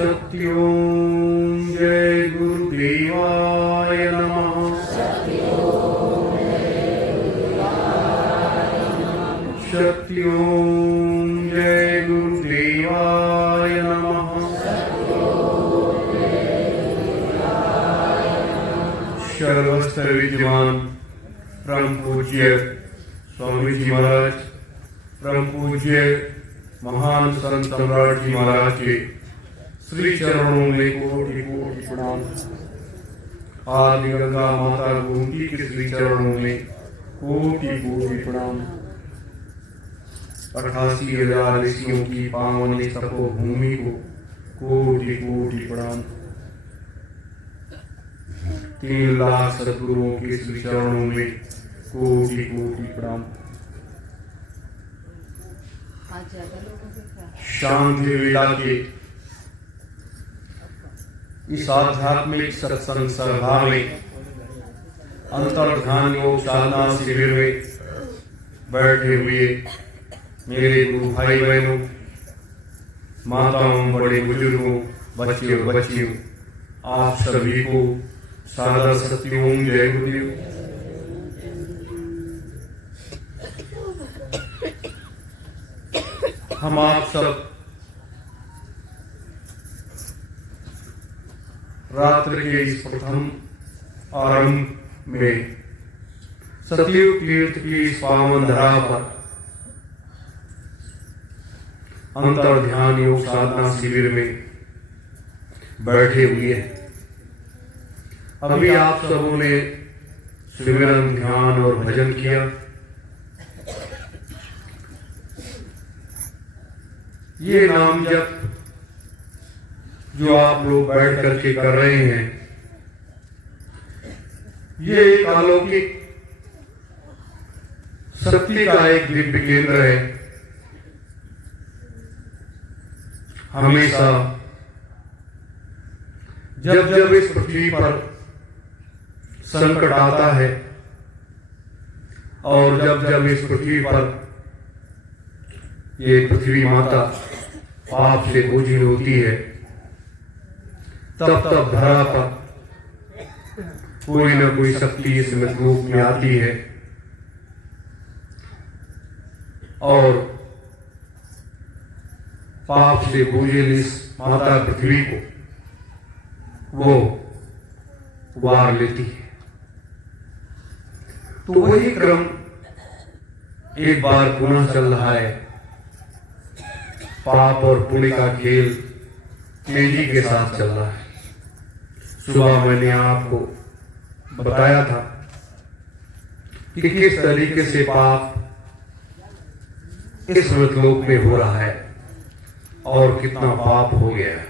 सत्यों जय गुरुदेवाय नमः। सत्यों जय गुरुदेवाय नमः। सर्वस्त्र विद्यमान परम पूज्य स्वामी जी महाराज, परम पूज्य महान संत सम्राट जी महाराज के श्री चरणों में कोटि कोटि प्रणाम। आदि गंगा माता गोमती के श्री चरणों में कोटि कोटि प्रणाम। 88,000 ऋषियों की पावन तपोभूमि को कोटि कोटि प्रणाम। 3 लाख सद्गुरुओं के श्री चरणों में कोटि कोटि प्रणाम। शांति वेला के इस आध्यात्मिक सत्संग सभा में अंतर्ध्यान योग साधना शिविर में बैठे हुए मेरे गुरु भाई बहनों, माताओं, बड़े बुजुर्गों, बच्चे और बच्चियों, आप सभी को सादर सत्यों जय गुरुदेव। हम आप सब रात्रि के इस प्रथम आरंभ में सतयुग तीर्थ की इस पावन धरा पर अंतर ध्यान योग साधना शिविर में बैठे हुए हैं। अभी आप सबों ने सिमरन, ध्यान और भजन किया। ये नाम जप जो आप लोग बैठ करके कर रहे हैं, ये एक अलौकिक शक्ति का एक दिव्य केंद्र है। हमेशा जब जब इस पृथ्वी पर संकट आता है और जब जब इस पृथ्वी पर ये पृथ्वी माता पाप से बोझिल होती है, तब तब धरा पर कोई न कोई शक्ति इस रूप में आती है और पाप से बोझिल इस माता पृथ्वी को वो वार लेती है। तो वही क्रम एक बार पुनः चल रहा है। पाप और पुण्य का खेल तेजी के साथ चल रहा है। सुबह मैंने आपको बताया था कि किस तरीके से पाप इस मृतलोक में हो रहा है और कितना पाप हो गया है।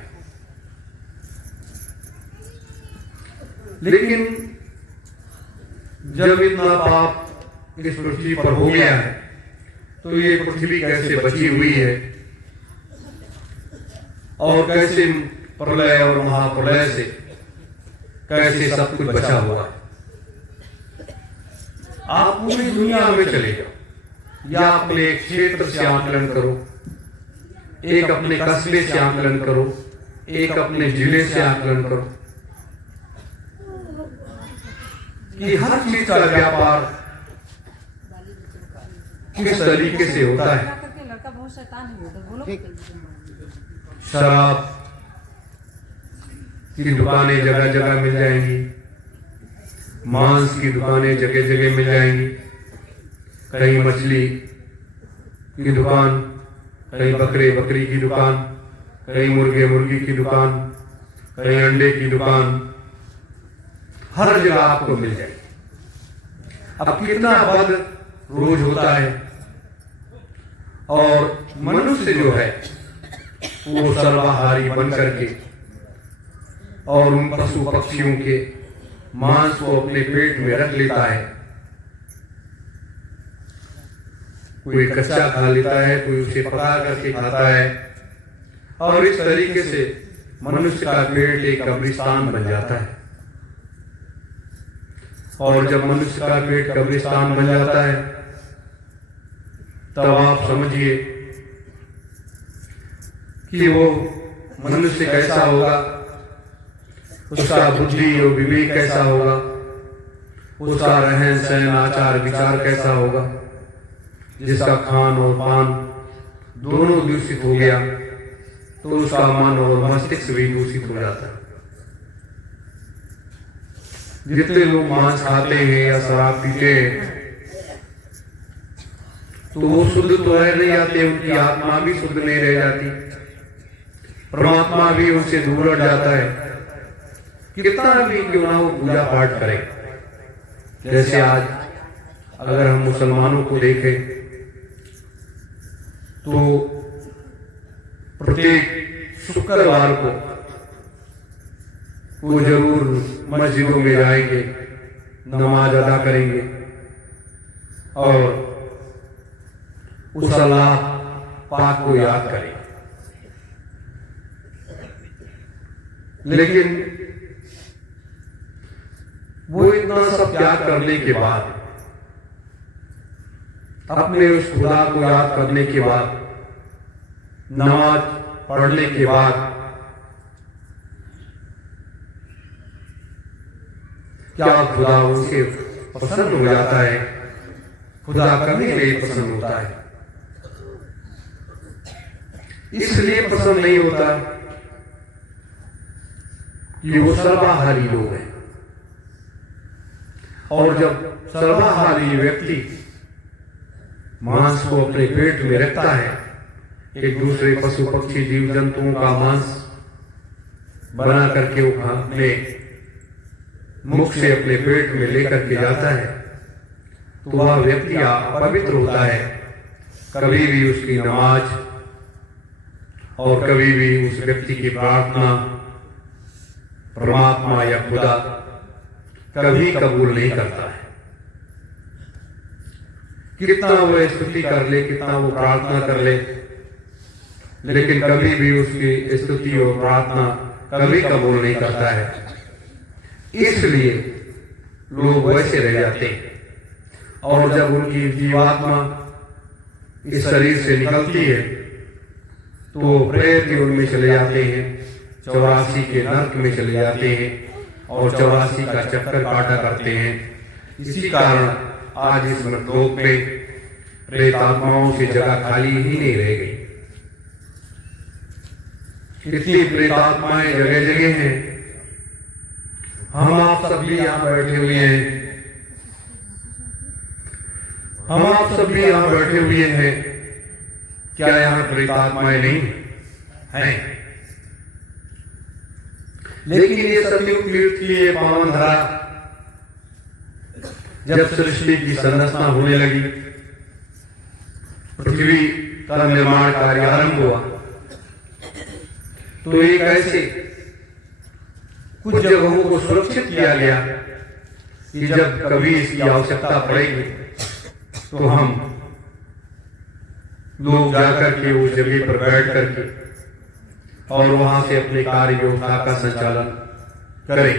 लेकिन जब इतना पाप इस पृथ्वी पर हो गया है तो ये पृथ्वी कैसे बची हुई है और कैसे प्रलय और महाप्रलय से कैसे सब कुछ बचा हुआ है। आप पूरी दुनिया में चले जाओ या अपने एक क्षेत्र से आकलन करो, एक अपने कस्बे से आकलन करो, एक अपने जिले से आकलन करो कि हर चीज का व्यापार किस तरीके से होता है। शराब की दुकानें जगह जगह मिल जाएंगी, मांस की दुकानें जगह जगह मिल जाएंगी, कहीं मछली की दुकान, कहीं बकरे बकरी की दुकान, कहीं मुर्गे मुर्गी की दुकान, कहीं अंडे की दुकान, हर जगह आपको मिल जाएगी। अब कितना बद रोज होता है और मनुष्य जो है वो सर्वाहारी बन करके और उन पशु पक्षियों के मांस को अपने पेट में रख लेता है। कोई कच्चा खा लेता है, कोई उसे पका करके खाता है और इस तरीके से मनुष्य का पेट एक कब्रिस्तान बन जाता है। और जब मनुष्य का पेट कब्रिस्तान बन जाता है तब आप समझिए कि वो मनुष्य कैसा होगा, उसका बुद्धि और विवेक कैसा होगा, उसका रहन सहन आचार विचार कैसा होगा। जिसका खान और पान दोनों दूषित हो गया तो उसका मन और मस्तिष्क भी दूषित हो जाता है। जितने लोग मांस खाते हैं या शराब पीते हैं तो वो शुद्ध तो रह नहीं जाते, उनकी आत्मा भी शुद्ध नहीं रह जाती, परमात्मा भी उनसे दूर हट जाता है, कितना भी क्यों ना वो पूजा पाठ करे। जैसे आज अगर हम मुसलमानों को देखें तो प्रत्येक शुक्रवार को वो जरूर मस्जिदों में जाएंगे, नमाज अदा करेंगे और उस अल्लाह पाक को याद करेंगे। लेकिन वो इतना सब त्याग करने के बाद, अपने उस खुदा को याद करने के बाद, नमाज पढ़ने के बाद, क्या खुदा उनसे पसंद हो जाता है? खुदा कभी नहीं पसंद होता है। इसलिए पसंद नहीं होता कि वो सर्वाहारी लोग हैं, और जब सर्वाहारी व्यक्ति मांस को अपने पेट में रखता है, एक दूसरे पशु पक्षी जीव जंतुओं का मांस बना करके वो अपने मुख से अपने पेट में लेकर के जाता है, तो वह व्यक्ति पवित्र होता है। कभी भी उसकी नमाज और कभी भी उस व्यक्ति की प्रार्थना परमात्मा या खुदा कभी कबूल नहीं करता है। कितना वो स्तुति कर ले, कितना वो प्रार्थना कर ले, लेकिन कभी भी उसकी स्तुति और प्रार्थना कभी कबूल नहीं करता है। इसलिए लोग वैसे रह जाते हैं, और जब उनकी जीवात्मा इस शरीर से निकलती है तो प्रेत उनमें चले जाते हैं, 84 के नरक में चले जाते हैं और 84 का चक्कर काटा करते हैं। इसी कारण आज इस मृतलोक में प्रेत आत्माओं से जगह खाली ही नहीं रह गई। इतनी प्रेत आत्माएं जगह जगह हैं। हम आप सब भी यहाँ बैठे हुए हैं, हम आप सब भी यहाँ बैठे हुए हैं, क्या यहाँ प्रेत आत्माएं नहीं हैं? लेकिन ये सतयुग तीर्थ की ये पावन धरा जब सृष्टि की संरचना होने लगी, पृथ्वी का निर्माण कार्य आरंभ हुआ, तो एक ऐसे कुछ जगहों को सुरक्षित किया गया कि जब कभी इसकी आवश्यकता पड़ेगी तो हम लोग जाकर के उस जगह पर बैठ करके और वहां से अपने कार्य व्यवस्था का संचालन करें।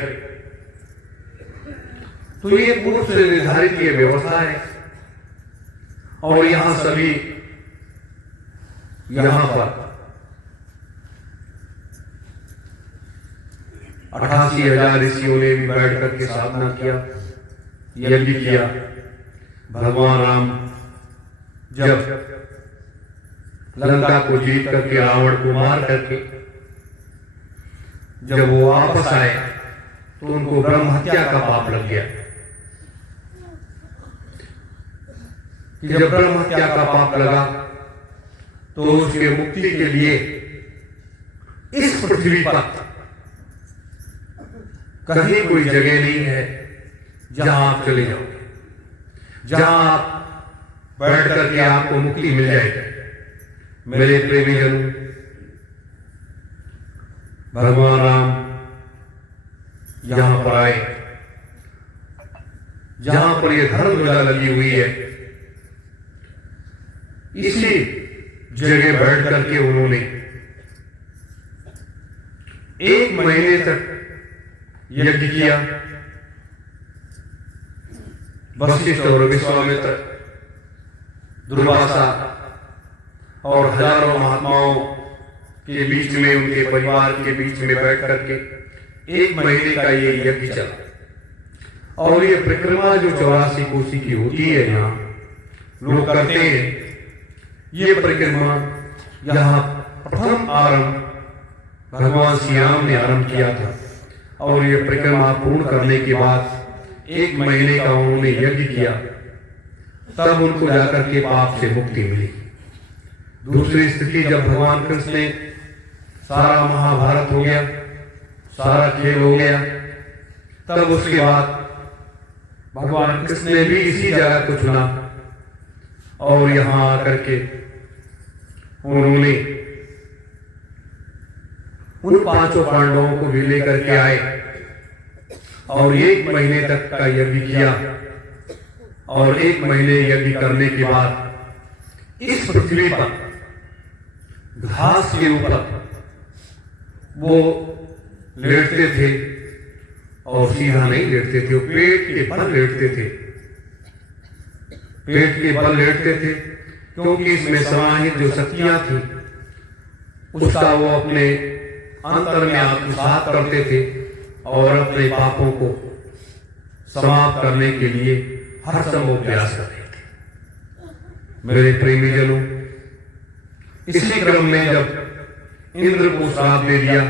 तो ये पूर्व से निर्धारित ये व्यवस्था है, और यहां सभी यहां पर 88,000 ऋषियों ने भी बैठ करके साधना किया, यज्ञ किया। भगवान राम जब लंका को जीत करके रावण को मार करके जब वो वापस आए तो उनको ब्रह्म हत्या का पाप लग गया। कि जब ब्रह्म हत्या का पाप लगा तो उसके मुक्ति के लिए इस पृथ्वी पर कहीं कोई जगह नहीं है जहां आप चले जाओ, जहां आप बैठ करके आपको मुक्ति मिल जाएगी। मेरे प्रेमी जनों, भगवान राम यहां पर आए, जहां पर यह धर्म ध्वजा लगी हुई है, इसी जगह बैठ करके उन्होंने 1 महीने तक यज्ञ किया। वशिष्ठ और विश्वामित्र, दुर्वासा और हजारों महात्माओं के बीच में, उनके परिवार के बीच में बैठ करके 1 महीने का ये यज्ञ चला। और ये परिक्रमा जो 84 कोसी की होती है, यहाँ लोग करते हैं, ये परिक्रमा यहाँ प्रथम आरंभ भगवान श्री राम ने आरंभ किया था। और ये परिक्रमा पूर्ण करने के बाद 1 महीने का उन्होंने यज्ञ किया, तब उनको जाकर के पाप से मुक्ति मिली। दूसरी स्थिति, जब भगवान कृष्ण ने सारा महाभारत हो गया, सारा खेल हो गया, तब उसके बाद भगवान कृष्ण ने भी इसी जगह को चुना और यहां आकर के उन्होंने उन 5 पांडवों को भी लेकर के आए और 1 महीने तक का यज्ञ किया। और 1 महीने यज्ञ करने के बाद इस पृथ्वी पर घास के ऊपर वो लेटते थे, और सीधा नहीं लेटते थे, वो पेट के बल लेटते थे। पेट के बल लेटते थे क्योंकि इसमें समाहित जो शक्तियां थी उसका वो अपने अंतर में आत्मसात करते थे और अपने पापों को समाप्त करने के लिए हर संभव प्रयास करते थे। मेरे प्रेमी जनों, इसी क्रम में जब इंद्र को श्राप दे दिया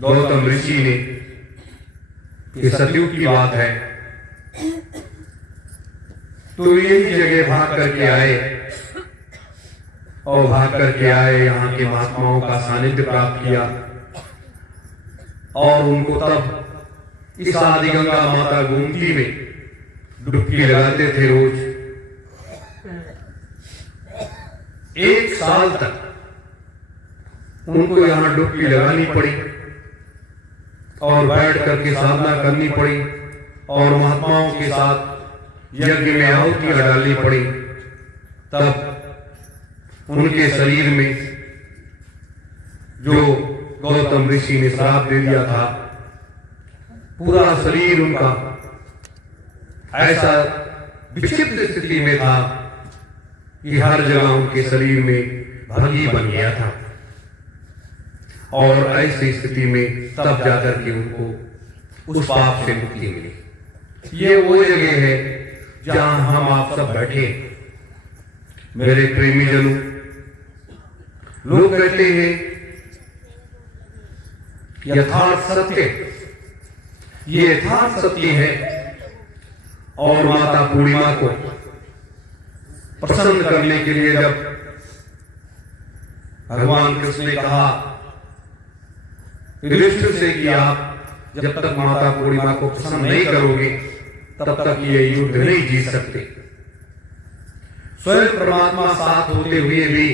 गौतम ऋषि ने, ये सतयुग की बात है, तो यही जगह भाग करके आए और भाग करके आए, यहाँ के महात्माओं का सानिध्य प्राप्त किया। और उनको तब इस आदि गंगा माता गोमती में डुबकी लगाते थे रोज। 1 साल तक उनको यहाँ डुबकी लगानी पड़ी और बैठ करके साधना करनी पड़ी और महात्माओं के साथ यज्ञ में आहुतियां डालनी पड़ी। तब उनके शरीर में जो गौतम ऋषि ने श्राप दे दिया था, पूरा शरीर उनका ऐसा विचित्र स्थिति में था कि हर जगह उनके शरीर में भंगी बन गया था। और ऐसी स्थिति में तब जाकर के उनको उस पाप से मुक्ति मिली। ये वो जगह है जहां हम आप सब बैठे। मेरे प्रेमी जनों, लोग कहते हैं यथार्थ सत्य, ये यथार्थ सत्य है। और माता पूर्णिमा को प्रसन्न करने के लिए जब भगवान कृष्ण ने कहा युधिष्ठिर से कि आप जब तक माता पूर्णिमा को प्रसन्न नहीं करोगे तब तक ये युद्ध नहीं जीत सकते। स्वयं परमात्मा साथ होते हुए भी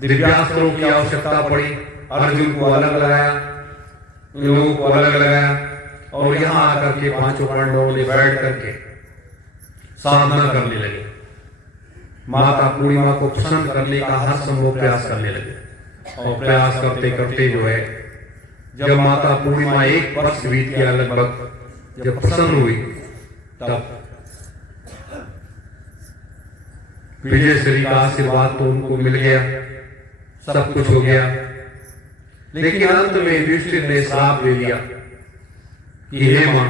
दिव्यास्त्रों की आवश्यकता पड़ी। अर्जुन को अलग लगाया, इन लोगों को अलग लगाया और यहां आकर के 5 पांडवों ने बैठ करके साधना करने लगे। माता पूर्णिमा को प्रसन्न करने का हर संभव प्रयास करने लगे। और प्रयास करते करते जो है, जब माता पूर्णिमा 1 वर्ष बीत गया लगभग, जब प्रसन्न हुई, तब विजय श्री का आशीर्वाद तो उनको मिल गया, सब कुछ हो गया। लेकिन अंत में युधिष्ठिर ने श्राप दे दिया कि हे मां,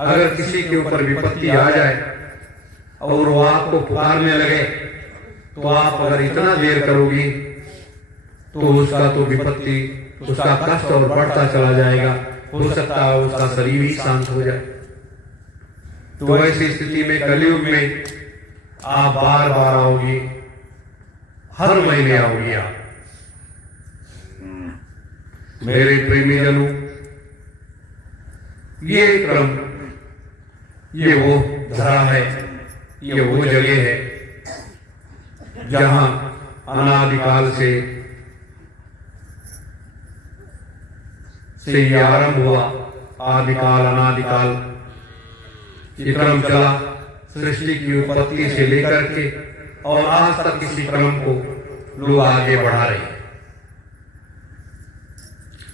अगर किसी के ऊपर विपत्ति आ जाए और वो आपको पुकारने लगे तो आप अगर इतना देर करोगी तो उसका तो विपत्ति, उसका कष्ट और बढ़ता चला जाएगा। हो सकता है उसका शरीर ही शांत हो जाए। तो ऐसी स्थिति में कलयुग में आप बार बार आओगी, हर महीने आओगी आप। मेरे प्रेमी जनों, ये क्रम, ये वो धरा है, ये वो जगह है जहां अनादिकाल से ये आरंभ हुआ। आदिकाल अनादिकाल ये क्रम चला, सृष्टि की उत्पत्ति से लेकर के और आज तक इसी क्रम को लोग आगे बढ़ा रहे हैं।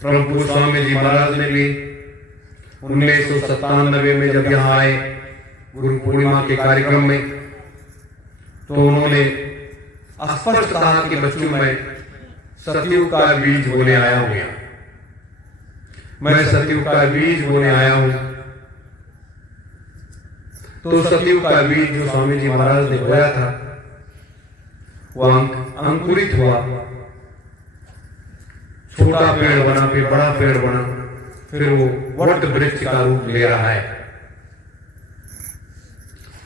प्रभु स्वामी जी महाराज ने भी 1997 में जब यहाँ आए गुरु पूर्णिमा के कार्यक्रम में, तो उन्होंने स्पष्ट कहा कि बच्चों मैं सतयुग का बीज बोने आया हूं, मैं सतयुग का बीज बोने आया हूं। तो सतयुग का बीज जो स्वामी जी महाराज ने बोया था वो अंकुरित हुआ, छोटा पेड़ बना, फिर बड़ा पेड़ बना, फिर वो वट वृक्ष का रूप ले रहा है।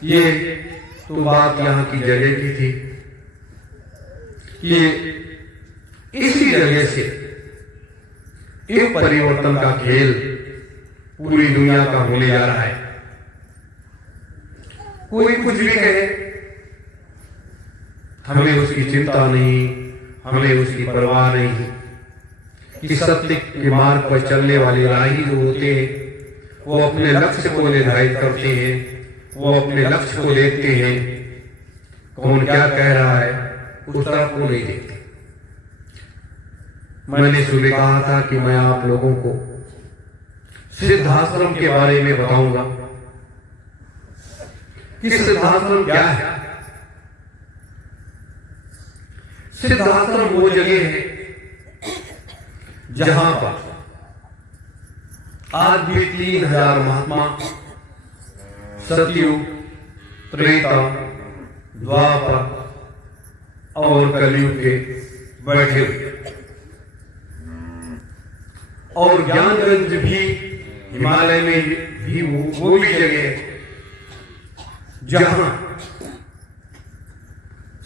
ये तो बात यहाँ की जगह की थी कि इसी जगह से युग परिवर्तन का खेल पूरी दुनिया का होने जा रहा है। कोई कुछ भी कहे, हमें उसकी चिंता नहीं, हमें उसकी परवाह नहीं कि सत्य के मार्ग पर चलने वाले राही जो होते हैं वो अपने लक्ष्य को निर्धारित करते हैं, वो अपने लक्ष्य को देखते हैं, कौन क्या कह रहा है उस तरफ को नहीं देखते। मैंने सुबह कहा था कि मैं आप लोगों को सिद्धाश्रम के बारे में बताऊंगा कि सिद्धाश्रम क्या है। सिद्धाश्रम वो जगह है जहां पर आज भी 3000 महात्मा सतयुग, त्रेता, द्वापर और कलयुग के बैठे हुए, और ज्ञानगंज भी हिमालय में भी वो भी जगह है जहां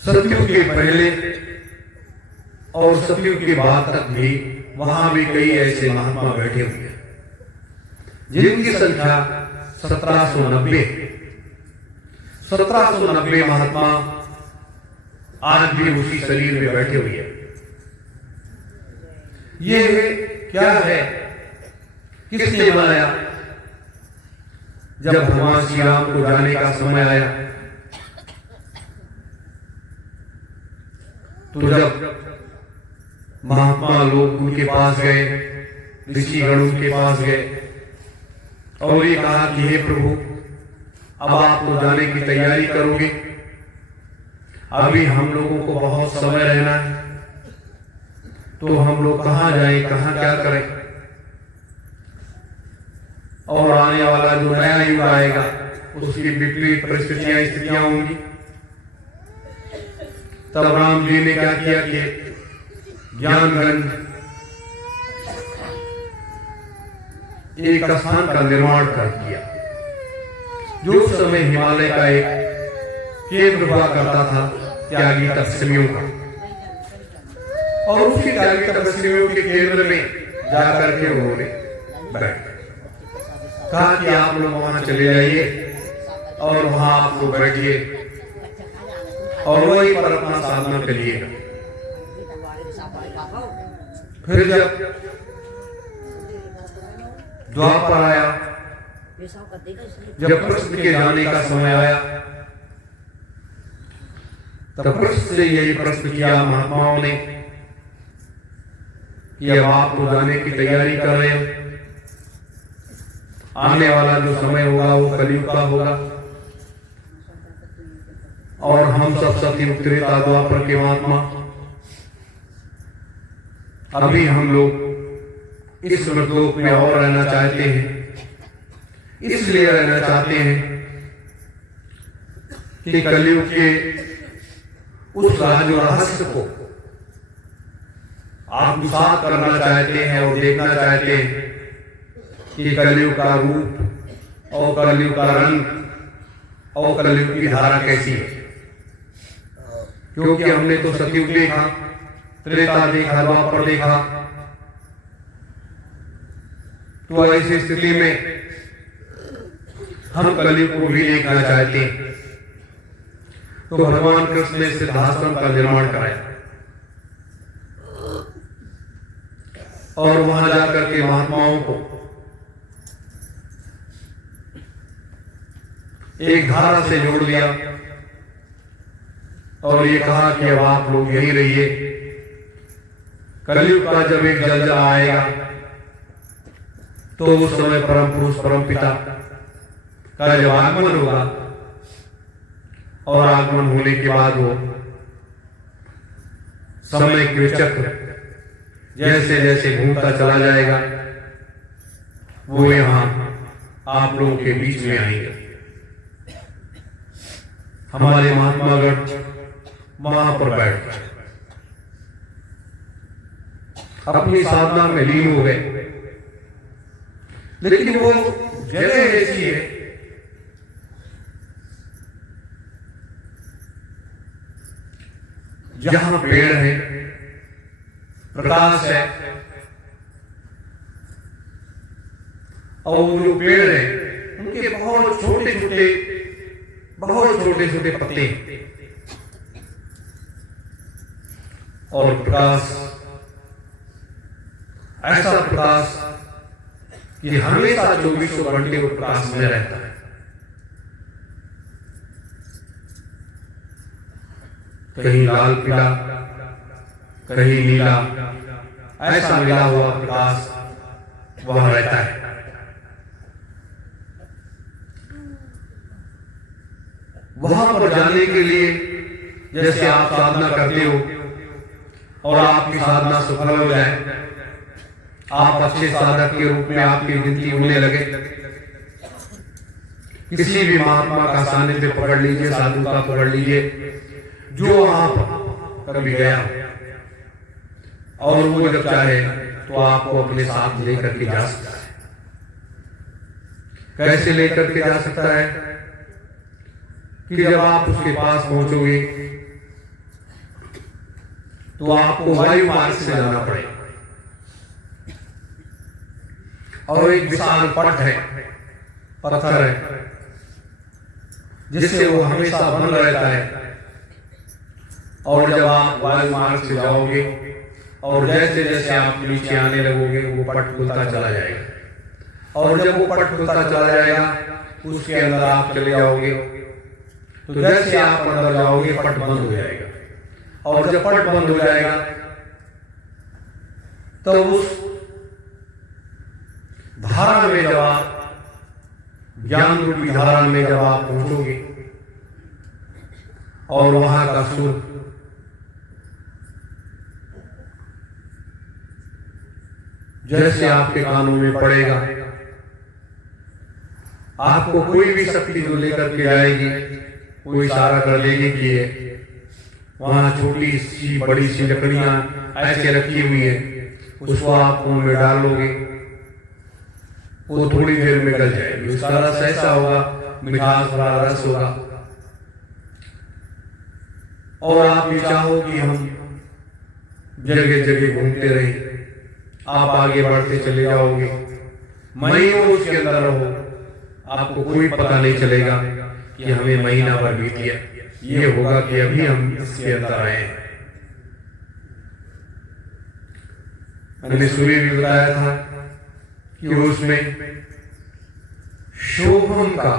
सतयुग के पहले और सतयुग के बाद तक भी वहां भी कई ऐसे महात्मा बैठे हुए हैं जिनकी संख्या 1790 महात्मा आज भी उसी शरीर में बैठे हुए हैं। ये क्या है, किसने बनाया? जब भगवान श्री राम को जाने का समय आया तो जब महात्मा लोग उनके पास गए, ऋषिगण उनके पास गए और ये कहा कि हे प्रभु, अब आप तो जाने की तैयारी करोगे, अभी हम लोगों को बहुत समय रहना है, तो हम लोग कहां जाएं, कहां क्या करें, और आने वाला जो नया युग आएगा उसकी विपरीत परिस्थितियां स्थितियां होंगी। तब राम जी ने क्या किया कि ज्ञानगंज एक स्थान का निर्माण कर दिया जो उस समय हिमालय का एक केंद्र हुआ करता था, त्यागी तपस्वियों का। और उसी त्यागी तपस्वियों के केंद्र में जाकर के उन्होंने बैठ कहा कि आप लोग वहां चले जाइए और वहां आप लोग बैठिए और वहीं पर अपना साधना करिएगा। फिर जब द्वापर आया, जब कृष्ण के जाने का समय आया, तब कृष्ण से यही प्रश्न किया महात्माओं ने कि अब आप तो जाने की तैयारी कर रहे हो, आने वाला जो समय होगा वो कलयुग का होगा और हम सब सतयुग, त्रेता, द्वापर के महात्मा, अभी हम लोग इस मृतलोक में और रहना चाहते हैं, इसलिए रहना चाहते हैं कि कलयुग के उस राज और रहस्य को आत्मसात करना चाहते हैं और देखना चाहते हैं कि कलयुग का रूप और कलयुग का रंग और कलयुग की धारा कैसी है। क्योंकि हमने तो सतयुग देखा, त्रेता देखा, द्वापर देखा, तो ऐसी स्थिति में हम कलयुग को भी देखना चाहते हैं। तो भगवान कृष्ण ने सिद्धाश्रम का निर्माण कराया और वहां जाकर के महात्माओं को एक धारा से जोड़ दिया और ये कहा कि अब आप लोग यहीं रहिए, कलयुग का जब एक जलजला आएगा तो उस समय परम पुरुष, परम पिता का जब आगमन होगा और आगमन होने के बाद वो समय के चक्र जैसे जैसे घूमता चला जाएगा वो यहाँ आप लोगों के बीच में आएंगे। हमारे महात्मागण वहां पर बैठ अपनी साधना में लीन हो गए, लेकिन वो जगह ऐसी है जहां पेड़ है, प्रकाश है, और वो जो पेड़ है उनके बहुत छोटे छोटे पत्ते और प्रकाश, ऐसा प्रकाश कि हमेशा 24 घंटे वो प्रकाश में रहता है। कहीं लाल पीला, कहीं नीला, ऐसा मिला हुआ प्रकाश वहां रहता है। वहां पर जाने के लिए जैसे आप साधना करते हो और आपकी साधना सफल हो जाए, आप अच्छे साधक के रूप में आपकी गिनती होने लगे, किसी भी महात्मा का सानिध्य पकड़ लीजिए, साधु का पकड़ लीजिए, जो आप कभी गया और वो जब चाहे तो आपको अपने साथ लेकर के जा सकता है। कैसे लेकर के जा सकता है कि जब आप उसके पास पहुंचोगे तो आपको वायु मार्ग से जाना पड़ेगा, और एक विशाल पट है, पत्थर है, जिससे वो हमेशा बंद रहता है। और जब आप वायु मार्ग से जाओगे और जैसे जैसे आप नीचे आने लगोगे वो पट खुलता चला जाएगा, और जब वो पट खुलता चला जाएगा उसके अंदर आप चले जाओगे, तो जैसे आप अंदर जाओगे पट बंद हो जाएगा, और जब पट बंद हो जाएगा तो उस धारा में जब आप ज्ञान रूपी धारा में जब आप पहुंचोगे और वहां का सुर जैसे आपके कानों में पड़ेगा, आपको कोई भी शक्ति जो लेकर के जाएगी वो इशारा कर देगी कि वहां छोटी सी बड़ी सी लकड़ियां ऐसे रखी हुई है, उसको आप मुंह में डाल लोगे, वो थोड़ी देर में गल जाएगी। उसका रस ऐसा होगा, मिठास भरा रस होगा, और आप ये चाहो कि हम जगह जगह घूमते रहें, आप आगे बढ़ते चले जाओगे, महीनों उसके अंदर रहो, आपको कोई पता नहीं चलेगा कि हमें महीना भर बीत गया। ये होगा कि अभी हम इसके अंदर आए हैं। मैंने सूर्य भी बताया था कि उसमें शोभम का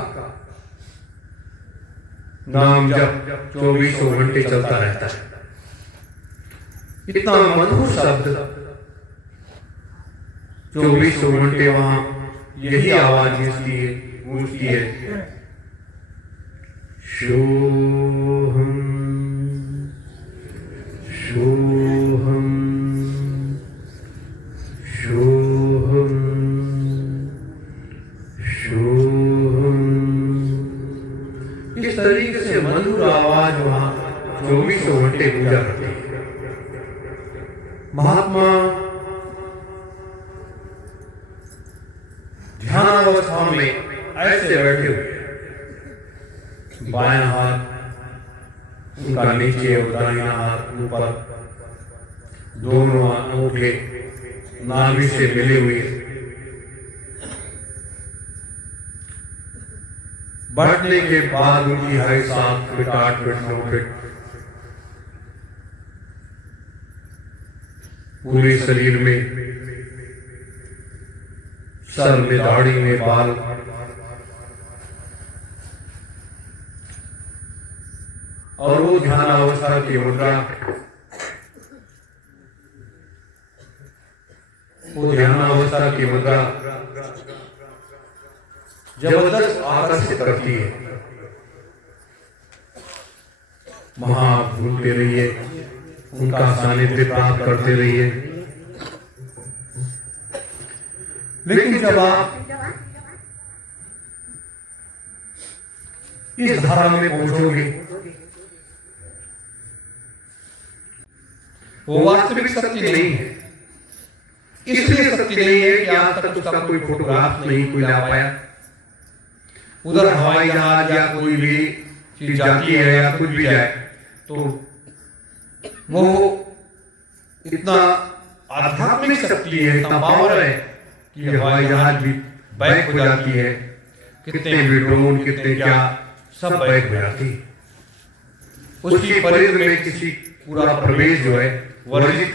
नाम जब 24 घंटे चलता रहता है। इतना मधुर शब्द 24 घंटे वहां यही आवाज गूंजती है, शोहम शोहम शोहम शोहम। इस तरीके से मधुर आवाज वहां 24 घंटे पूजा करते हैं। महात्मा ध्यानावस्था में ऐसे बैठे हुए, बायां हाथ उनका नीचे और दाहिना हाथ ऊपर, दोनों अंगूठे नाभि से मिले हुए, बैठने के बाद उनकी हाइट 7 फीट 8 फीट 9 फीट, पूरे शरीर में, सर में दाढ़ी में बाल, और वो ध्यानावस्था की मुद्रा, वो ध्यानावस्था की मुद्रा जबरदस्त आकर्षित करती है। वहां घूमते रहिए, उनका सानिध्य प्राप्त करते रहिए। लेकिन जब आप इस धारा में पहुंचोगे, वो वास्तविक सत्य नहीं है। इसलिए सत्य नहीं है कि आज तक उसका कोई फोटोग्राफ नहीं कोई ला पाया। उधर हवाई जहाज या कोई भी चीज जाती है या कुछ भी जाए तो वो इतना आध्यात्मिक शक्ति है, इतना पावर है कि हवाई जहाज भी बैक हो जाती है। कितने भी ड्रोन, कितने क्या, सब बैक हो जाती है। उसकी परिधि में किसी पूरा प्रवेश जो है वर्जित,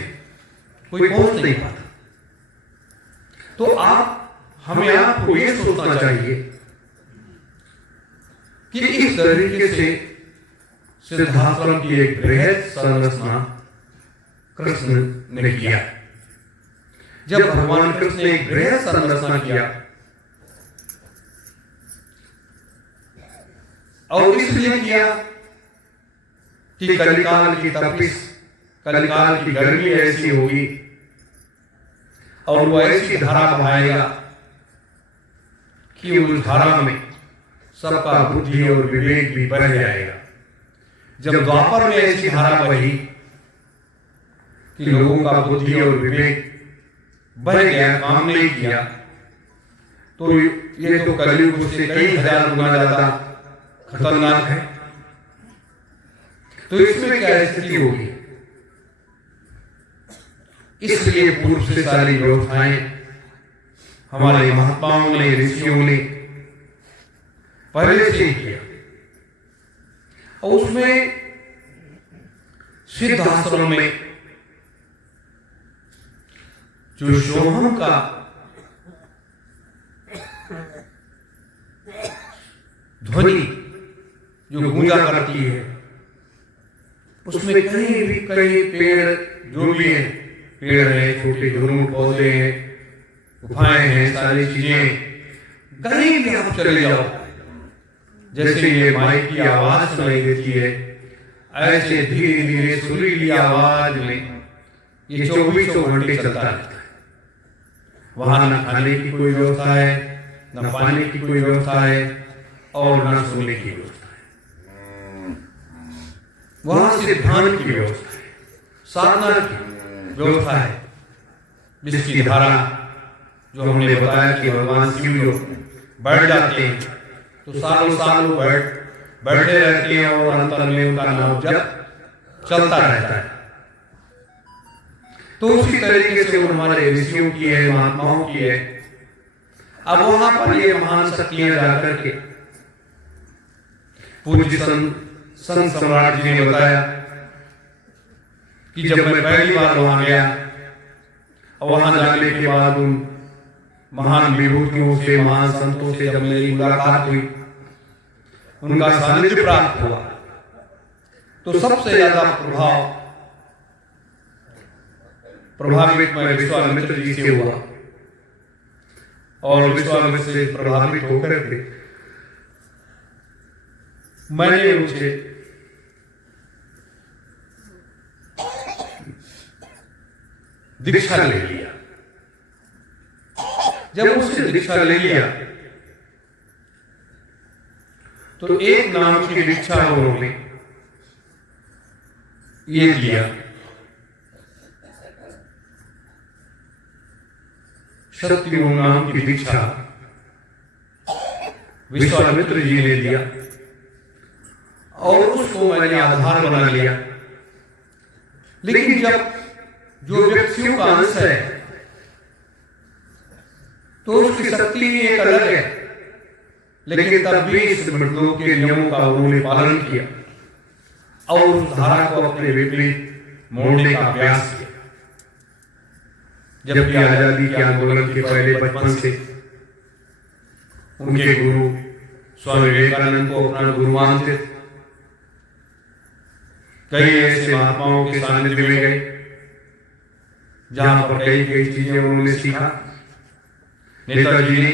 कोई पहुंच नहीं पाता। तो हमें आपको ये सोचना चाहिए कि इस तरीके से सिद्धाश्रम की एक बृहद संरचना कृष्ण ने किया। जब भगवान कृष्ण ने एक बृहद संरचना किया और इसलिए किया कि कलिकाल की तपिश, कलिकाल की गर्मी ऐसी होगी और वो ऐसी धारा बहाएगा कि उस धारा में सबका बुद्धि और विवेक भी बढ़ जाएगा। जब द्वापर में ऐसी धारा बही कि लोगों का बुद्धि और विवेक बढ़ गया, काम नहीं किया, तो ये तो कलयुग से कई हजार गुना ज्यादा खतरनाक है। तो इसमें क्या स्थिति होगी? इसलिए पूर्व से सारी व्यवस्थाएं हमारे महात्माओं ने, ऋषियों ने पहले से ही किया। और उसमें सिद्ध आश्रम में जो सोहम का ध्वनि जो गूंजा करती है, उसमें कहीं भी कहीं पेड़ जो भी है, पेड़ है, छोटे झुरमुट पौधे हैं, गुफाएं हैं, सारी चीजें, कहीं भी आप चले जाओ, जैसे ये माइक की आवाज सुनाई देती है, ऐसे धीरे धीरे सुरीली आवाज में ये 24 घंटे चलता रहता है। वहां न खाने की कोई व्यवस्था है, न पानी की कोई व्यवस्था है और न सोने की व्यवस्था है। वहां से ध्यान की व्यवस्था है, साधना की व्यवस्था है, जिसकी धारा जो हमने बताया कि भगवान शिव जो बैठ जाते हैं तो सालों सालों बैठे रहते हैं और अंतर में उनका नाम जप चलता रहता है। तो उसी तरीके से हमारे ऋषियों की है, महात्माओं की है। अब वहां पर ये महान शक्तियां जाकर के पूज्य संत सम्राट जी ने बताया कि जब मैं पहली बार वहां गया और वहां जाने के बाद उन महान विभूतियों से, महान संतों से जब मेरी मुलाकात हुई, उनका सानिध्य प्राप्त हुआ, तो सबसे ज्यादा प्रभावित मैं विश्वामित्र जी से हुआ। और विश्वामित्र से प्रभावित होकर के मैंने उनसे दीक्षा ले लिया। जब उससे दीक्षा ले लिया तो एक नाम की दीक्षा उन्होंने ये किया, सत्यम नाम की दीक्षा विश्वामित्र जी ने दिया और उसको मैंने आधार बना लिया। लेकिन जब जो व्यक्तियों का अंश है तो उसकी शक्ति एक अलग है, लेकिन तब भी इस मृतलोक के नियमों का उन्होंने पालन किया और उस धारा को अपने विपरीत मोड़ने का प्रयास किया। जबकि आजादी के आंदोलन के पहले बचपन से उनके गुरु स्वामी विवेकानंद को अपना गुरु मानते थे। कई ऐसे महात्माओं के सानिध्य में गए जहां पर कई कई चीजें उन्होंने सीखा नेताजी ने।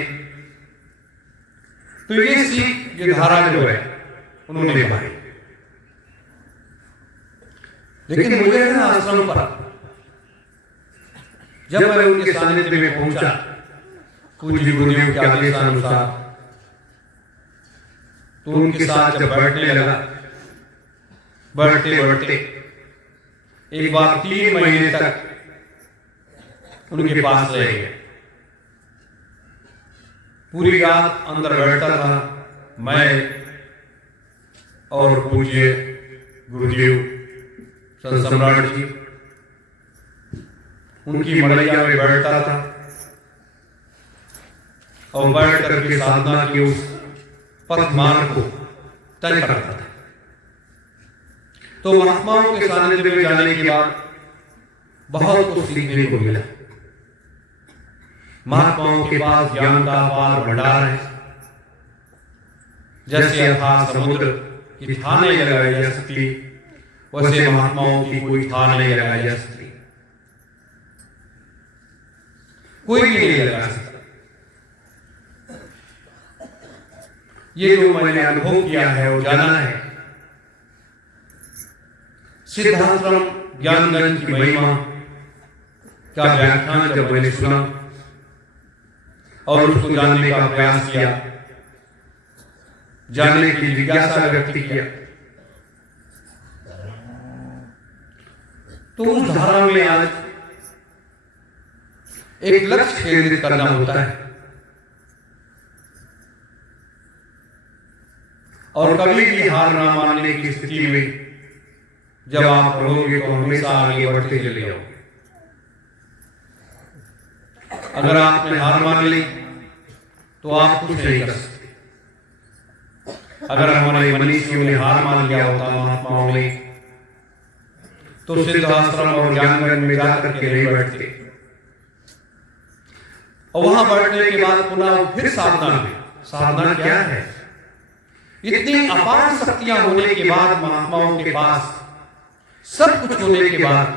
तो ये सीख, ये धारा जो है उन्होंने भाई। लेकिन मुझे है ना आश्रम पर जब मैं उनके सानिध्य में पहुंचा, पूज्य गुरुदेव के आदेशानुसार, तो उनके साथ जब बैठने लगा, बढ़ते बढ़ते एक बार 3 महीने तक उनके पास रह गए। पूरी रात अंदर बैठता था मैं और पूज्य गुरुदेव संत सम्राट जी, उनकी मड़ैया में बैठता था और बैठ करके साधना के उस पथ मार्ग को तय करता था। तो महात्माओं के सानिध्य में जाने के बाद बहुत कुछ सीखने को मिला। महात्माओं के पास ज्ञान का अपार भंडार है। जैसे अथाह समुद्र की था नहीं लगाई जा सकती, वैसे महात्माओं की कोई था नहीं लगाई जा सकती, कोई भी नहीं लगा सकता। ये जो मैंने अनुभव किया है और जाना है, सिद्धाश्रम ज्ञानगंज की महिमा का व्याख्यान जब मैंने सुना और उसको जानने का प्रयास किया, जानने की जिज्ञासा व्यक्त किया, तो उस धारा में आज एक लक्ष्य केंद्रित करना होता है। और कभी भी हार ना मानने की स्थिति में जब आप रहोगे तो हमेशा आगे बढ़ते चले जाओगे। अगर आपने हार मान ली तो आप कुछ नहीं कर सकते। अगर हमारे मनीषियों ने हार मान लिया होता, महात्माओं ने, तो सिद्धाश्रम और ज्ञानगंज में जाकर के नहीं बैठते, और वहां बैठने के बाद पुनः फिर साधना में। साधना क्या है? इतनी अपार शक्तियां होने के बाद, महात्माओं के पास सब कुछ होने के बाद,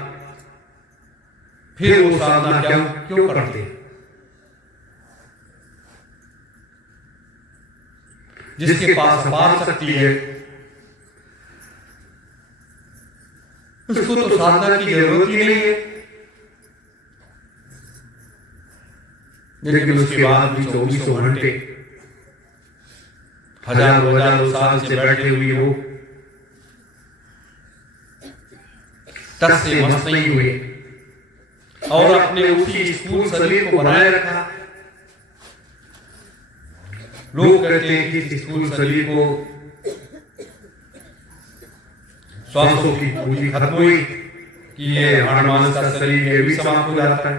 फिर वो साधना क्यों करते? जिसके पास अपार शक्ति है उसको तो साधना की जरूरत ही नहीं है। लेकिन उसके बाद भी 24 घंटे, हजारों साल से बैठे हुए हो, तब से मस्त नहीं हुए और अपने उसी स्थूल शरीर को बनाए रखा। लोग कहते हैं कि स्थूल शरीर को श्वासों की पूंजी खत्म हुई कि ये हाड़-मांस का शरीर ये भी समाप्त हो जाता है।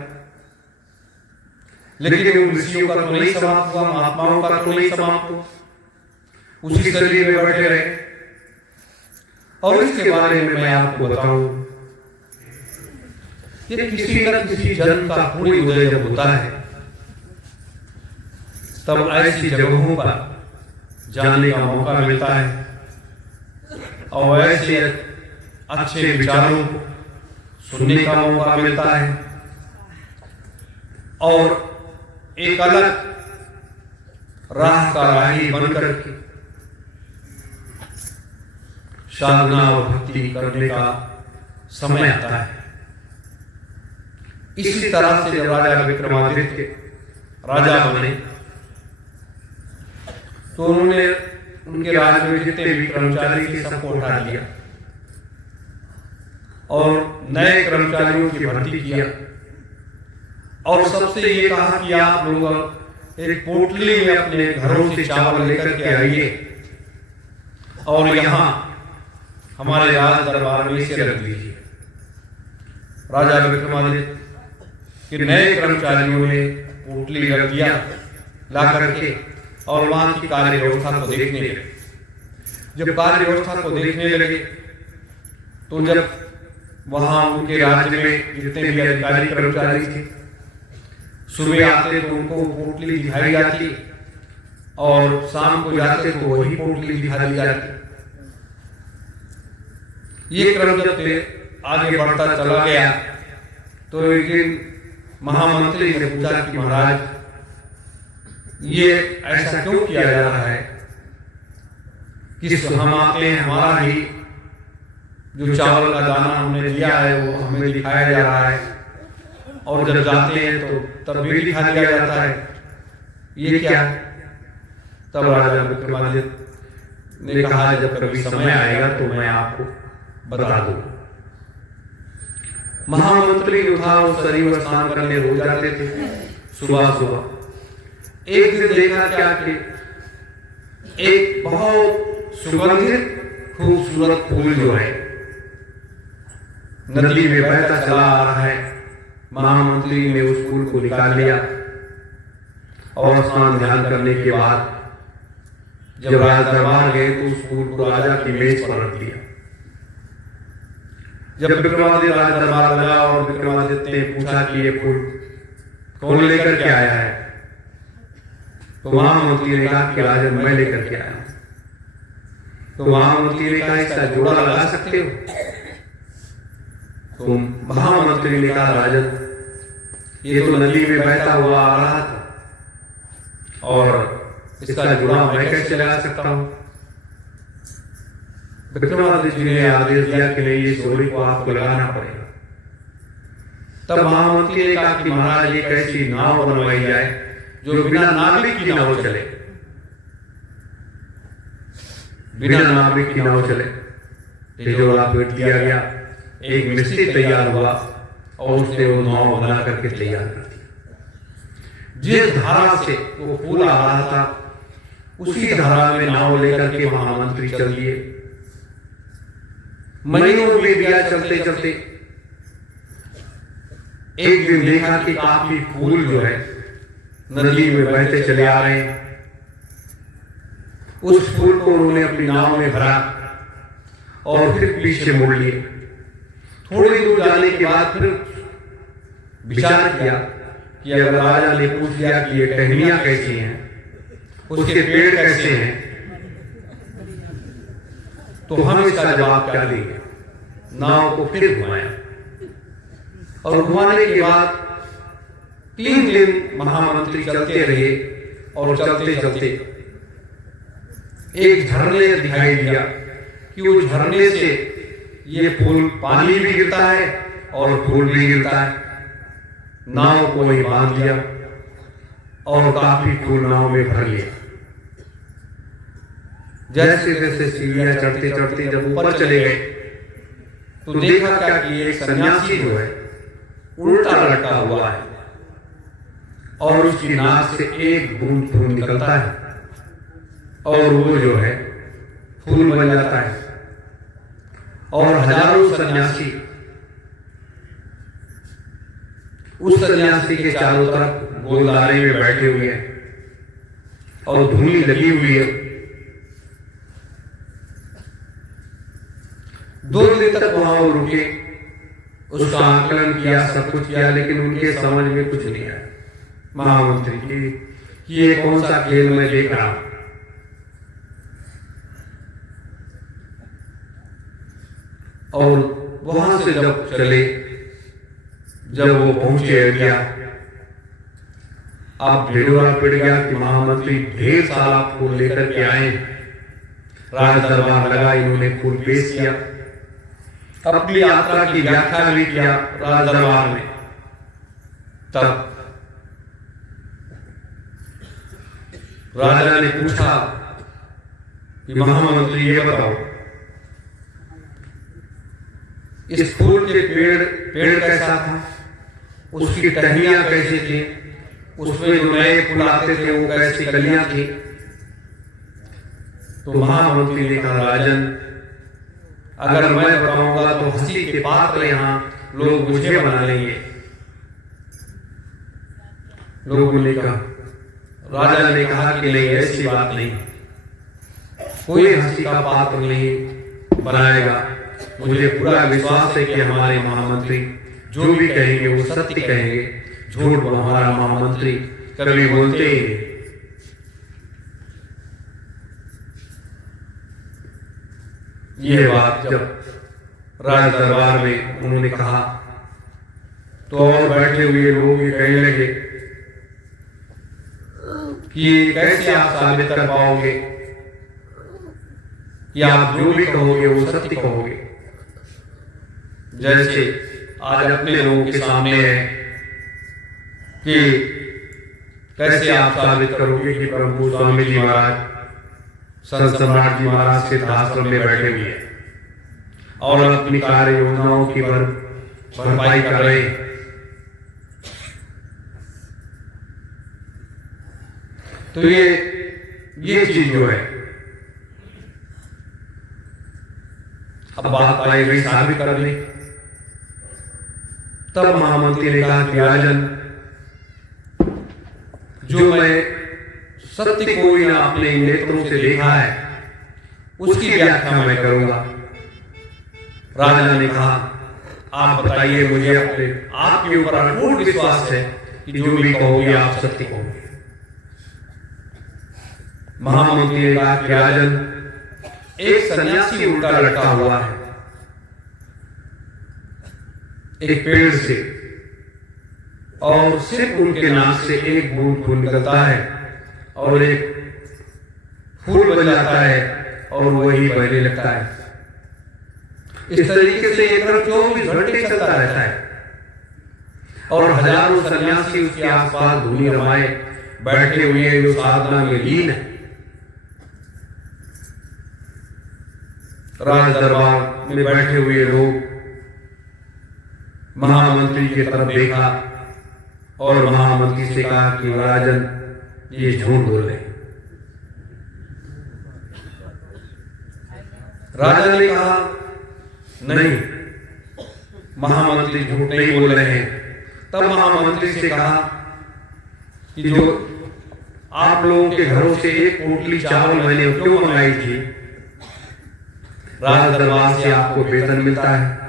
लेकिन उन ऋषियों का तो नहीं समाप्त हुआ, महात्माओं का तो नहीं समाप्त हुआ, उसी शरीर में बैठे रहे। और इसके बारे में मैं आपको बताऊं, ये किसी न किसी जन्म का पूर्ण उदय जब होता है, तब ऐसी जगहों पर जाने का मौका मिलता है और ऐसे अच्छे विचारों को सुनने का मौका मिलता है और एक अलग राह का राही बनकर के साधना और भक्ति करने का समय आता है। इसी तरह से जब राजा विक्रमादित्य राजा बने तो उन्होंने उनके राज्य में जितने भी कर्मचारी थे सबको उठा दिया और नए कर्मचारियों की भर्ती किया और सबसे ये कहा कि आप लोग एक पोटली में अपने घरों से चावल लेकर के आइए और यहाँ हमारे राज दरबार में इसे रख दीजिए। राजा विक्रमादित्य के नए कर्मचारियों ने पोटली रख दिया ला करके और वहां की कार्य व्यवस्था को देखने लगे। जब कार्य व्यवस्था को देखने लगे तो जब वहां उनके राज्य में जितने भी अधिकारी कर्मचारी थे, सुबह आते तो उनको पोटली दिखाई जाती और शाम को जाते तो वही पोटली दिखाई जाती। ये क्रम जब आगे बढ़ता चला गया तो एक दिन महामंत्री ने पूछा कि महाराज ये ऐसा क्यों किया जा रहा है कि हम आते हैं, हमारा ही जो चावल का दाना हमने दिया है वो हमें दिखाया जा रहा है, और जब जाते हैं तो तब भी दिखा दिया जाता है। ये क्या? तब राजा विक्रमादित्य ने कहा, जब कभी समय आएगा तो मैं आपको बता दूंगा। महामंत्री जो था वो शरीर स्नान करने रोज जाते थे सुबह सुबह। एक दिन देखा क्या कि एक बहुत सुगंधित खूबसूरत फूल जो है नदी में बहता चला आ रहा है। महामंत्री ने उस फूल को निकाल लिया और स्नान ध्यान करने के बाद जब राज दरबार गए तो उस फूल को राजा की मेज पर रख दिया। जब विक्रमादित्य राज दरबार लगा और विक्रमादित्य ने पूछा कि ये फूल कौन लेकर के आया है, तो महामंत्री ने कहा कि राजन मैं लेकर के आया। तो महामंत्री ने कहा, इसका जोड़ा लगा सकते हो? तो महामंत्री ने कहा, राजन ये तो नदी में बहता हुआ आ रहा था और इसका जोड़ा मैं कैसे लगा सकता हूं? विक्रमादित्य जी ने आदेश दिया कि नहीं, इस जोड़ी को आपको लगाना पड़ेगा। तब महामंत्री ने कहा कि महाराज एक ऐसी नाव बनवाई जाए जो बिना नाविक की नाव चले, बिना नाविक की नाव चले। तिजोरा पेट दिया गया, एक मिस्त्री तैयार हुआ और उसने वो नाव बना करके तैयार कर दिया। जिस धारा से वो फूल आ रहा था उसी धारा में नाव लेकर के महामंत्री चल दिए। महीनों में दिया चलते चलते एक दिन देखा कि काफी फूल जो है नदी में बहते चले आ रहे हैं। उस फूल को उन्होंने अपनी नाव में भरा और फिर पीछे मुड़ लिए। थोड़ी दूर जाने के बाद फिर विचार किया कि अगर राजा ने पूछ लिया कि ये टहनियां कैसी हैं, उसके पेड़ कैसे हैं, तो हम इसका जवाब क्या देंगे? नाव को फिर घुमाया और घुमाने के बाद 3 दिन महामंत्री चलते रहे और चलते चलते एक झरने दिखाई दिया कि उस झरने से ये फूल पानी भी गिरता है और फूल भी गिरता है। नाव को वहीं बांध दिया और काफी फूल नाव में भर लिया। जैसे जैसे सीढ़ियां चढ़ते चढ़ते जब ऊपर चले गए तो देखा क्या कि एक सन्यासी जो है उल्टा लटका हुआ है और उसकी नाक से एक बूंद खून निकलता है और वो जो है फूल बन जाता है। और हजारों सन्यासी उस सन्यासी के चारों तरफ गोलदारे में बैठे हुए हैं और धूली लगी हुई है। 2 दिन तक वहां वो रुके, उसका आकलन किया, सब कुछ किया, लेकिन उनके समझ में कुछ नहीं आया महामंत्री की ये कौन सा खेल मैं देख रहा हूं। और वहां से जब चले, जब वो पहुंचे अयोध्या, अब ढिढोरा पिट गया कि महामंत्री ढेर सारा फूल लेकर के आए। राज दरबार लगा, इन्होंने फूल पेश किया, अपनी यात्रा की व्याख्या भी किया राज दरबार में। तब राजा ने पूछा कि महामंत्री ये बताओ, इस फूल के पेड़ कैसा था, उसकी टहनियां कैसी थी, उसमें जो नए फूल आते थे वो कैसी कलियां थी। तो महामंत्री ने कहा, राजन अगर मैं बताऊंगा तो हंसी के पात्र यहां लोग मुझे बना लेंगे। लोगों ने कहा, राजा ने कहा कि नहीं, ऐसी बात नहीं, कोई हंसी का पात्र नहीं बनाएगा। मुझे पूरा विश्वास है कि हमारे महामंत्री जो भी कहेंगे वो सत्य कहेंगे, झूठ हमारा महामंत्री कभी बोलते ही नहीं। यह बात जब राज दरबार में उन्होंने कहा तो और बैठे हुए लोग ये कहने लगे कि कैसे आप साबित कर पाओगे कि आप जो भी कहोगे वो सत्य कहोगे। जैसे आज अपने लोगों के सामने है कि कैसे आप साबित करोगे कि प्रभु स्वामी जी महाराज संत सम्राट जी महाराज सिद्धाश्रम में बैठे हुए हैं और अपनी कार्य योजनाओं की भरपाई कर रहे हैं। तो ये चीज जो है, अब बात आई गई साबित करने। तब महामंत्री ने कहा कि राजन, जो मैं सत्य को ही अपने नेत्रों से देखा है उसकी व्याख्या मैं करूंगा। राजा ने कहा, आप बताइए मुझे, अपने आपके ऊपर अटूट विश्वास है कि जो भी कहोगे आप सत्य कहोगे। महामंत्री ने कहा कि राजन, एक सन्यासी उल्टा लटका हुआ है एक पेड़ से, और सिर्फ उनके नाक से एक बूंद खून निकलता है और एक फूल बन जाता है और वही बहने लगता है। इस तरीके से एक 24 घंटे चलता रहता है और हजारों सन्यासी उसके आसपास धूनी रमाए बैठे हुए हैं जो साधना में लीन है। राज दरबार में बैठे हुए लोग महामंत्री की तरफ देखा और महामंत्री से कहा कि राजन, ये झूठ बोल रहे हैं। राजा ने कहा, नहीं, महामंत्री झूठ नहीं बोल रहे हैं। तब महामंत्री से कहा कि जो आप लोगों के घरों से एक पोटली चावल मैंने क्यों मंगाई थी? राज दरबार से आपको वेतन मिलता है,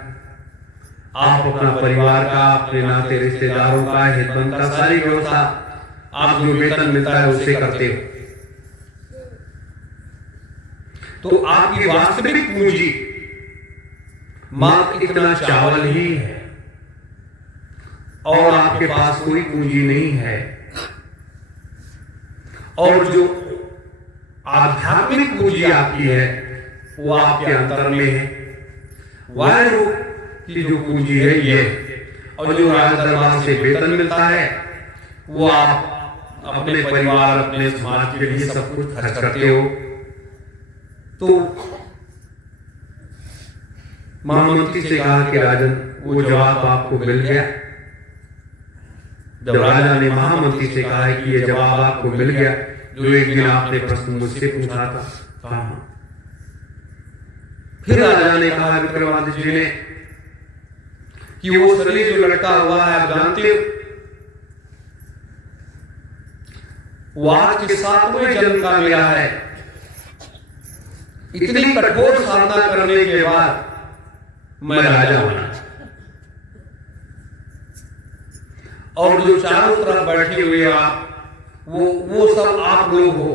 आप अपना परिवार का, अपने नाते रिश्तेदारों का, हितमंद का सारी व्यवस्था आप जो वेतन मिलता है उसे करते हो। तो आपकी वास्तविक पूंजी मात्र इतना चावल ही है और आपके पास कोई पूंजी नहीं है। और जो आध्यात्मिक पूंजी आपकी है वो आपके अंतर में है। वायु रूप की जो पूंजी है ये, और जो राज दरबार से वेतन मिलता है वो आप अपने परिवार, अपने समाज के लिए सब कुछ खर्च करते हो। तो महामंत्री से कहा कि राजन, वो जवाब आपको मिल गया। जब राजा ने महामंत्री से कहा है कि ये जवाब आपको मिल गया जो एक दिन आपने प्रश्न मुझसे पूछा था, कहा। फिर राजा ने कहा विक्रमादित्य जी ने कि वो शरीर जो लटका हुआ है, आप जानते हो, वो आज के 7वें जन्म का मिला है। इतनी कठोर साधना करने के बाद मैं राजा बना, और जो चारों तरफ बैठे हुए आप, वो सब आप लोग हो।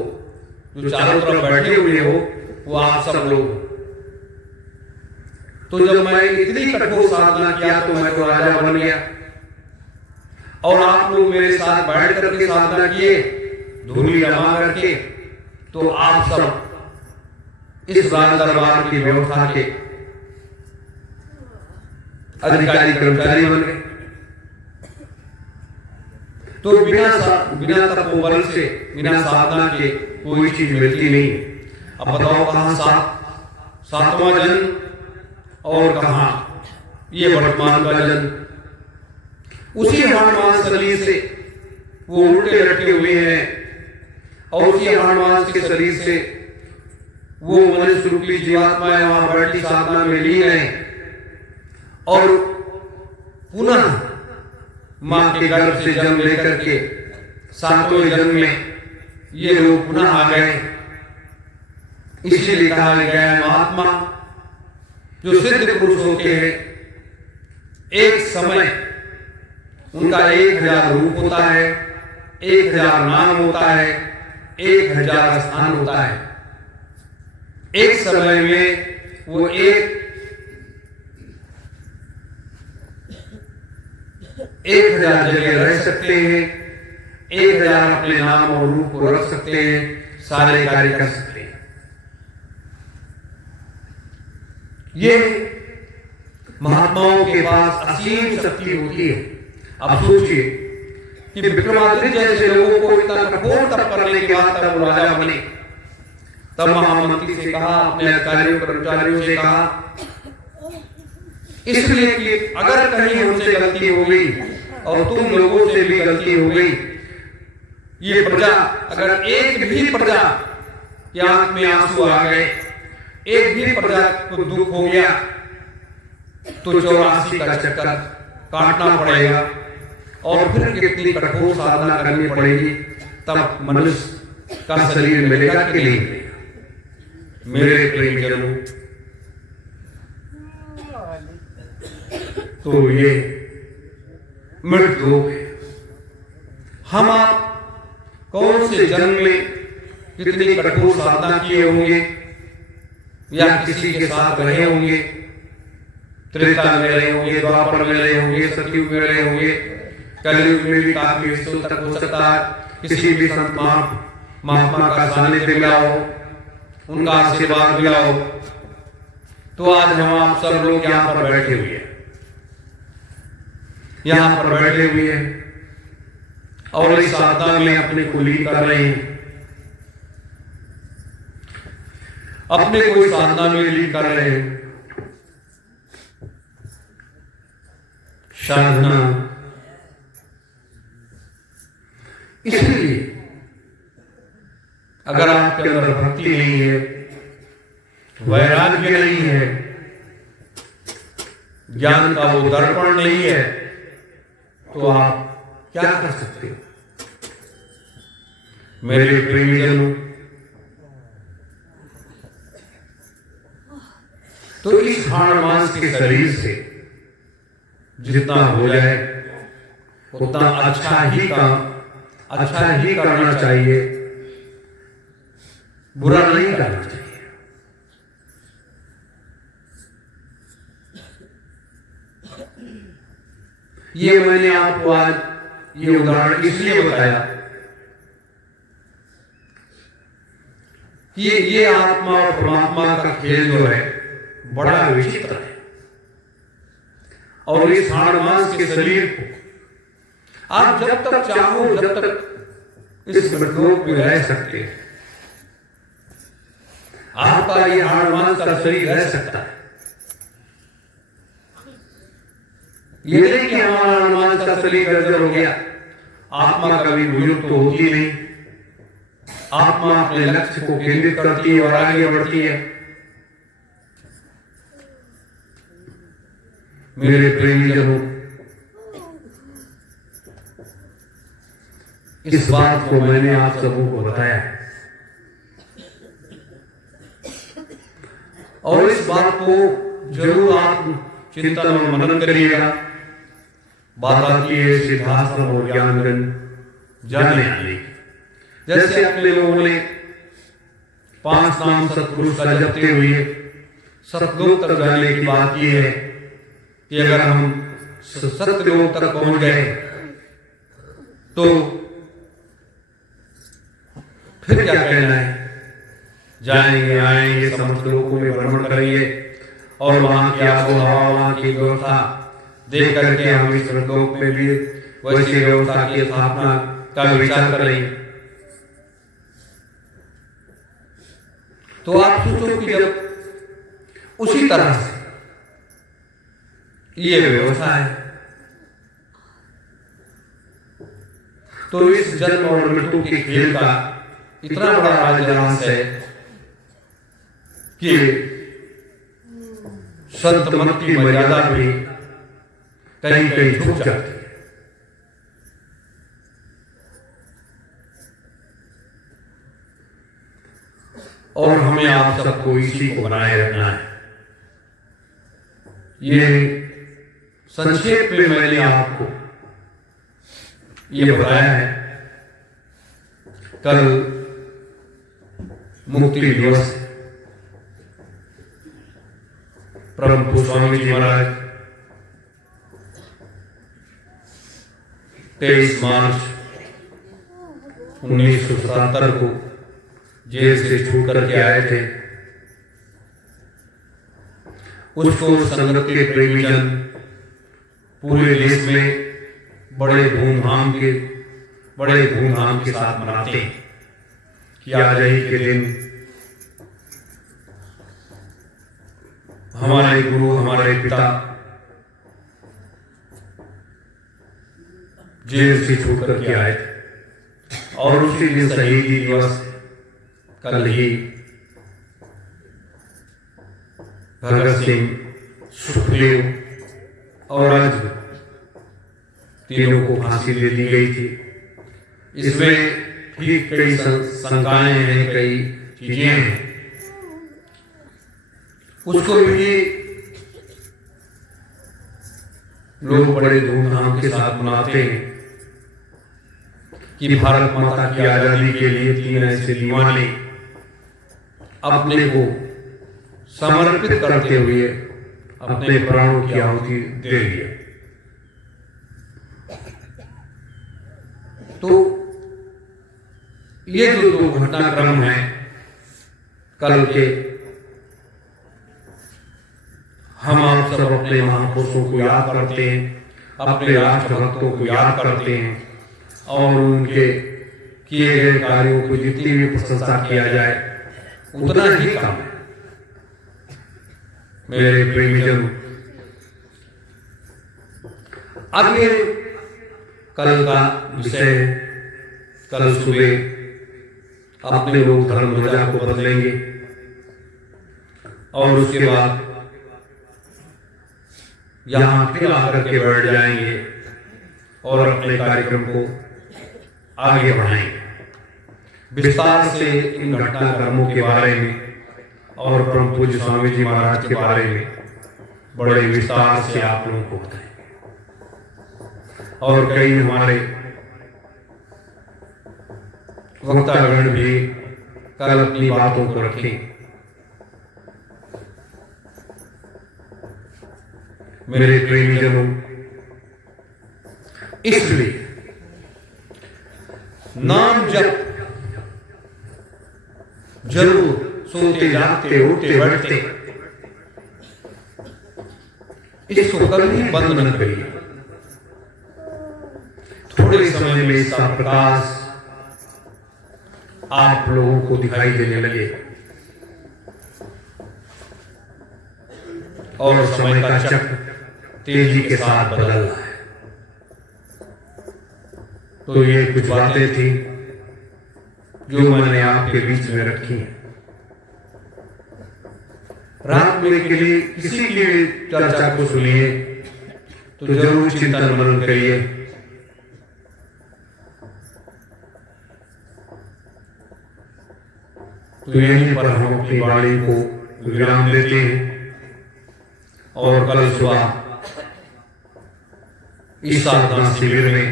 जो चारों तरफ बैठे हुए हो वो आप सब लोग हो। तो जब मैं इतनी कठोर साधना किया तो मैं तो राजा बन गया, और आप लोग मेरे साथ बैठ करके साधना किए, धूली जमा करके, तो आप सब इस राज दरबार की व्यवस्था के अधिकारी कर्मचारी बन गए। तो बिना तपोबल से, बिना साधना के कोई चीज मिलती नहीं। अब बताओ कहां 7वां जन्म और कहां ये वर्तमान का जन्म। उसी हाड़मास शरीर से वो उल्टे लटके हुए हैं, और उसी हाड़मास के शरीर से वो मनुष्य रूपी जीवात्माएं वहां बैठी साधना में ली गए, और पुनः मां के गर्भ से जन्म लेकर के 7वें जन्म में ये लोग पुनः आ गए। इसीलिए कहा गया है, महात्मा जो सिद्ध पुरुष होते हैं, एक समय उनका 1000 रूप होता है, 1000 नाम होता है, 1000 स्थान होता है। एक समय में वो 1000 जगह रह सकते हैं, 1000 अपने नाम और रूप को रख सकते हैं, सारे कार्य कर सकते हैं। ये महात्माओं के पास असीम शक्ति होती है। अब सोचिए कि विक्रमादित्य जैसे लोगों को इतना कठोर तप करने के बाद तब राजा बने, तब महामंत्री से कहा, अपने अधिकारियों कर्मचारियों से कहा, इसलिए कि अगर कहीं हमसे गलती हो गई और तुम लोगों से भी गलती हो गई, ये प्रजा अगर एक भी प्रजा की आंख में आंसू आ गए, एक भी प्रजा को दुख हो गया, तो 84 का चक्कर काटना पड़ेगा और फिर कितनी कठोर साधना करनी पड़ेगी, तब मनुष्य का शरीर मिलेगा कि नहीं। मेरे प्रियजनों, तो ये मृत लोग हैं। हम आप कौन से जन्म में कितनी कठोर साधना किए होंगे या किसी के साथ रहे होंगे, त्रेता में रहे होंगे, द्वापर में रहे होंगे, सतयुग में रहे होंगे, कलयुग में भी काफी वर्षों तक हो सकता है, किसी भी संत महात्मा का सानिध्य मिला हो, उनका आशीर्वाद मिला हो, तो आज हम आप सब लोग यहाँ पर बैठे हुए हैं, यहाँ पर बैठे हुए हैं और इस साधना में अपने को लीन कर रहे हैं, अपने को इस साधना में लीन कर रहे हैं। साधना इसलिए अगर आपके अंदर भक्ति नहीं है, वैराग्य नहीं है, ज्ञान का वो दर्पण नहीं है, तो आप क्या कर सकते हो। मेरे प्रेमीजनों, तो इस हाड़ मांस के शरीर से जितना हो जाए उतना अच्छा ही करना चाहिए, बुरा नहीं करना चाहिए। ये मैंने आपको आज ये उदाहरण इसलिए बताया कि ये आत्मा और परमात्मा का खेल जो है बड़ा विचित्र है, और इस हाड़ मांस के शरीर को आप जब तक चाहो जब तक इस मृतलोक में रह सकते हैं, आपका ये हाड़ मांस का शरीर रह सकता है। ये नहीं कि हमारा हाड़ मांस का शरीर जर्जर हो गया, आत्मा कभी विलुप्त तो होती नहीं, आत्मा अपने लक्ष्य को केंद्रित करती है और आगे बढ़ती है। मेरे प्रेमीजनों, इस बात को मैंने आप सबों को बताया और इस बात को जरूर आप चिंतन और मनन करिएगा। बात आती है सिद्धाश्रम और ज्ञानगंज जाने आने की। जैसे अपने लोगों ने 5 नाम सतपुरुष का जपते हुए सतलोक तक जाने की बात की है कि अगर हम सत्यलोक तक पहुंच गए तो फिर क्या कहना है, जाएंगे आएंगे समस्त लोकों में भ्रमण करेंगे और वहां की आबोहवा, वहां की व्यवस्था देख करके हम इस लोक में भी वैसी व्यवस्था की स्थापना का विचार करेंगे। तो आप सोचो कि जब उसी तरह से ये व्यवस्था है, तो इस जन्म और मृत्यु के खेल का इतना बड़ा राजरास है कि संत मत की मर्यादा भी कहीं कहीं छूट जाती है। और हमें आप सबको इसी को बनाए रखना है। ये संक्षेप में मैंने आपको ये बताया है। कल मुक्ति दिवस, परम पूज्य स्वामी जी महाराज 23 मार्च 1977 को जेल से छूट करके आए थे। उसको संगत के प्रेमी जन पूरे देश में बड़े धूमधाम के साथ मनाते हैं कि आज ही के दिन हमारे गुरु, हमारे पिता जेल से छूट करके आए थे और उसी दिन शहीदी दिवस कल ही भगत सिंह, सुखदेव और आज तीनों को फांसी दे दी गई थी। इसमें भी कई शंकाएं हैं, कई चीजें हैं। उसको भी लोग बड़े धूमधाम के साथ मनाते हैं कि भारत माता की आजादी के लिए 3 ऐसे दीवाने अपने को समर्पित करते हुए अपने प्राणों की आहुति दे दिया। तो ये जो 2 घटनाक्रम है कल के, हम आप सब अपने महापुरुषों को याद करते हैं, अपने राष्ट्रभक्तों को याद करते हैं और उनके किए गए कार्यों को जितनी भी प्रशंसा किया जाए उतना ही कम है। मेरे प्रेमीजन, अब ये कल का विषय है। कल सुबह अपने लोग धर्म ध्वजा को बदलेंगे और उसके बाद यहां फिर आकर के बैठ जाएंगे और अपने कार्यक्रम को आगे बढ़ाएंगे। विस्तार से इन घटनाक्रमों के बारे में और परम पूज्य स्वामी जी महाराज के बारे में बड़े विस्तार से आप लोगों को बताएंगे और कई हमारे वक्तागण भी कल अपनी बातों को रखें। मेरे प्रेमीजनों, इसलिए नाम जप जरूर सोते जागते उठते बैठते इसको कभी बंद न करिए। थोड़े समय में इसका प्रकाश आप लोगों को दिखाई देने लगे और समय का चक्र तेजी के साथ बदल रहा है। तो ये कुछ बातें थी जो मैंने आपके बीच में रखी हैं। रात में के लिए किसी की भी चर्चा को सुनिए तो जरूर चिंतन मनन करिए। तो यहीं पर हम अपनी वाणी को विराम देते हैं और कल सुबह इस साधना शिविर में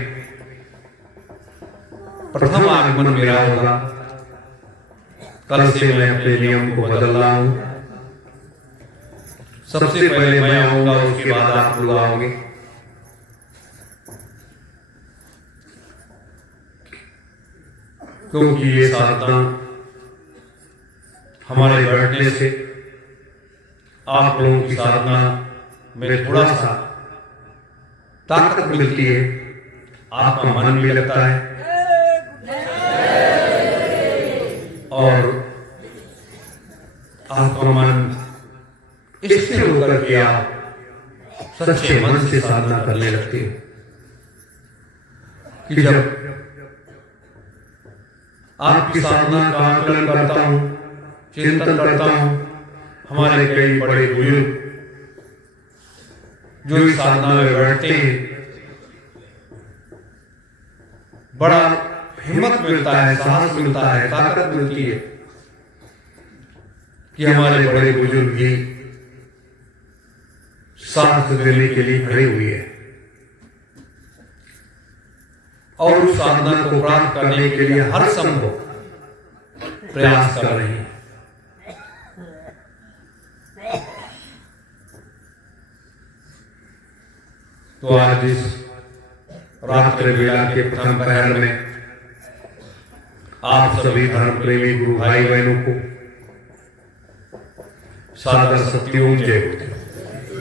प्रथम आगमन मेरा होगा। कल से मैं अपने नियम को बदल रहा हूं। सबसे पहले मैं आऊंगा, उसके बाद आप लोग आओगे। क्योंकि ये साधना हमारे बैठने से आप लोगों की साधना में थोड़ा सा ताकत मिलती है, आपका मन भी लगता है और आपका मन स्थिर होकर के आप सच्चे मन से साधना करने लगते हैं। कि जब आपकी साधना का आकलन करता हूं, चिंतन करता हूं, हमारे कई बड़े बुजुर्ग जो इस साधना में बैठते हैं, बड़ा हिम्मत मिलता है, साहस मिलता है, ताकत मिलती है कि हमारे बड़े बुजुर्ग भी साथ देने के लिए खड़े हुए हैं और उस साधना को प्राप्त करने के लिए हर संभव प्रयास कर रहे हैं। तो आज इस रात्रि वेला के प्रथम पहर में आप सभी धर्म प्रेमी गुरु भाई बहनों को सादर सत्यों जय।